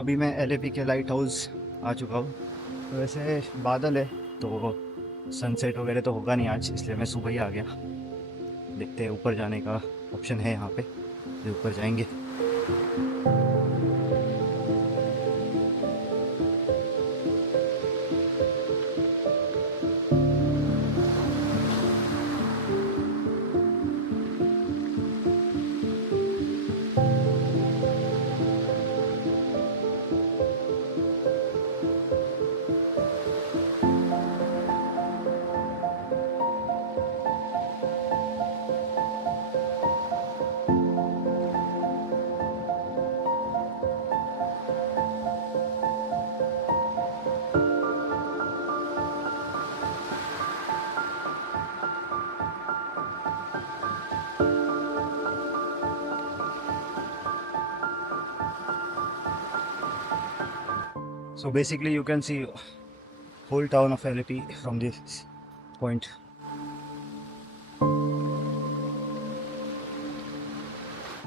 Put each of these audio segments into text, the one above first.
अभी मैं एलेपी के लाइट हाउस आ चुका हूँ। तो वैसे बादल है तो सनसेट वगैरह तो होगा नहीं आज, इसलिए मैं सुबह ही आ गया। देखते हैं, ऊपर जाने का ऑप्शन है यहाँ पे, तो ऊपर जाएंगे। So basically you can see whole town of Alleppey from this point.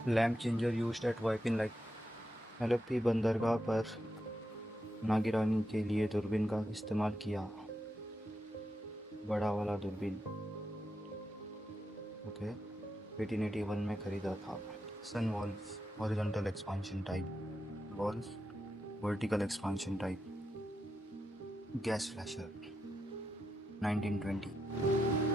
Lamp changer used at wiping light. Alleppey बंदरगाह पर नागिरानी के लिए दूरबीन का इस्तेमाल किया, बड़ा वाला दूरबीन। ओके, 1881 में खरीदा था। Sun valve horizontal expansion type, valve vertical expansion type, gas flasher 1920।